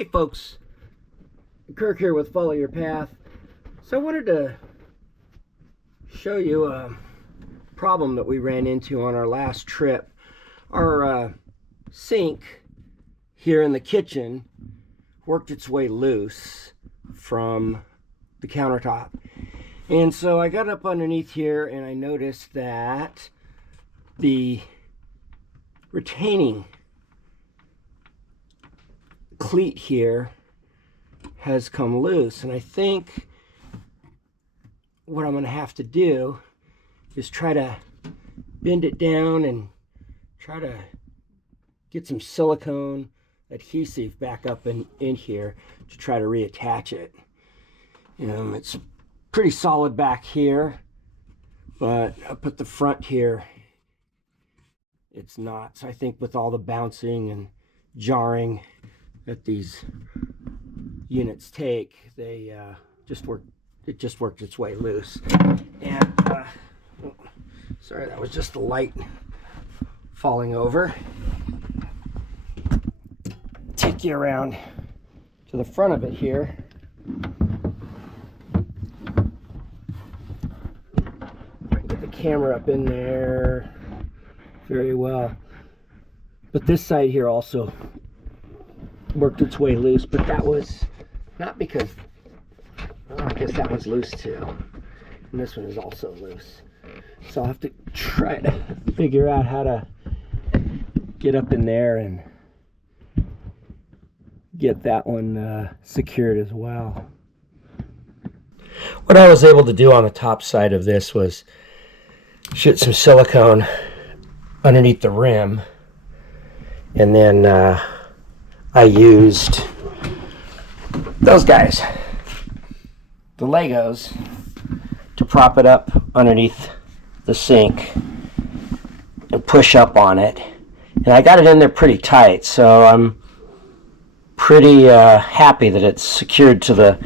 Hey folks, Kirk here with Follow Your Path. So I wanted to show you a problem that we ran into on our last trip. Our sink here in the kitchen worked its way loose from the countertop. And so I got up underneath here and I noticed that the retaining cleat here has come loose, and I think what I'm going to have to do is try to bend it down and try to get some silicone adhesive back up in here to try to reattach it. It's pretty solid back here, but up at the front here it's not. So I think with all the bouncing and jarring that these units take, they it just worked its way loose. And sorry, that was just the light falling over. Take you around to the front of it here. Get the camera up in there very well. But this side here also worked its way loose, but that was not because, well, I guess that one's loose too, and this one is also loose. So I'll have to try to figure out how to get up in there and get that one secured as well. What I was able to do on the top side of this was shoot some silicone underneath the rim, and then I used those guys, the Legos, to prop it up underneath the sink and push up on it. And I got it in there pretty tight, so I'm pretty happy that it's secured to the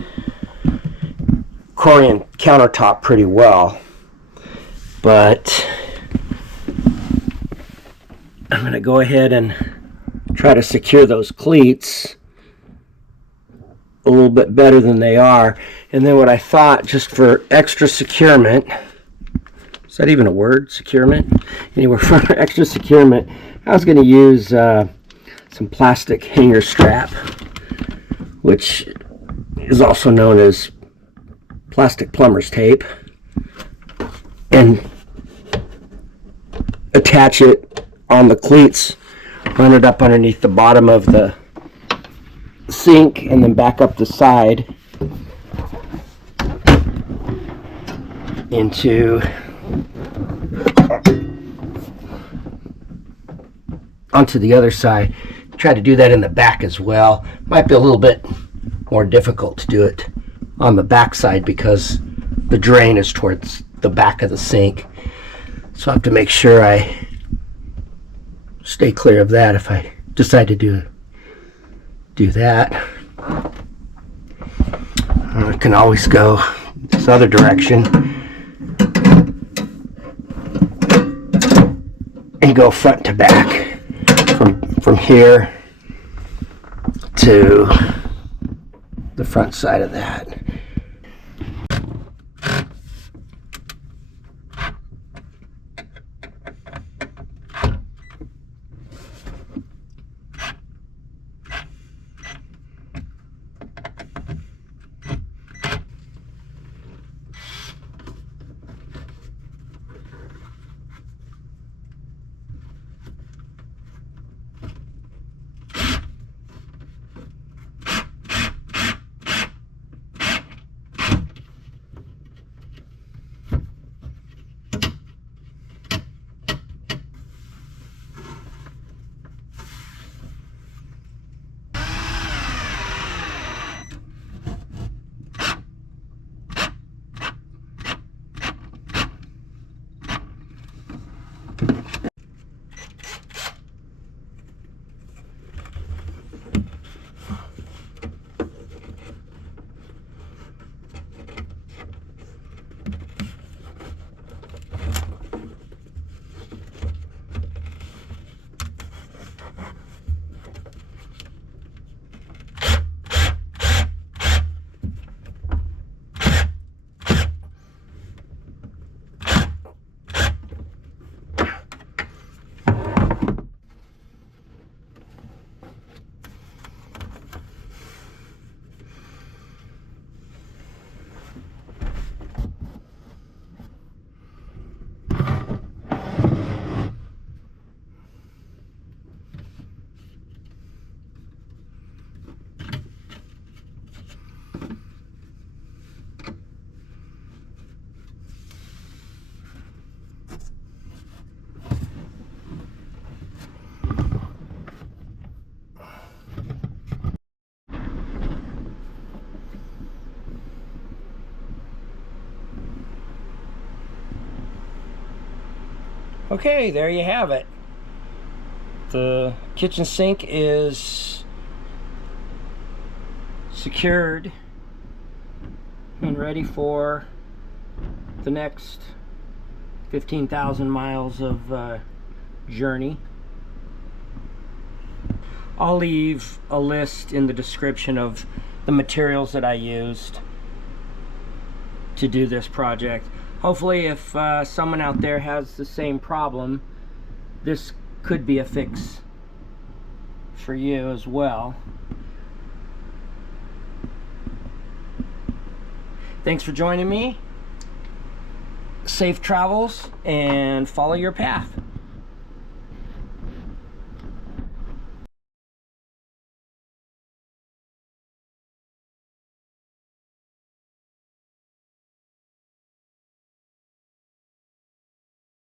Corian countertop pretty well. But I'm going to go ahead and try to secure those cleats a little bit better than they are. And then what I thought, just for extra securement, is that even a word, securement? Anyway, for extra securement, I was going to use some plastic hanger strap, which is also known as plastic plumber's tape, and attach it on the cleats, run it up underneath the bottom of the sink, and then back up the side into onto the other side. Try to do that in the back as well. Might be a little bit more difficult to do it on the back side because the drain is towards the back of the sink. So I have to make sure I stay clear of that if I decide to do that. I can always go this other direction and go front to back from here to the front side of that. Okay, there you have it. The kitchen sink is secured and ready for the next 15,000 miles of journey. I'll leave a list in the description of the materials that I used to do this project. Hopefully, if someone out there has the same problem, this could be a fix for you as well. Thanks for joining me. Safe travels and follow your path.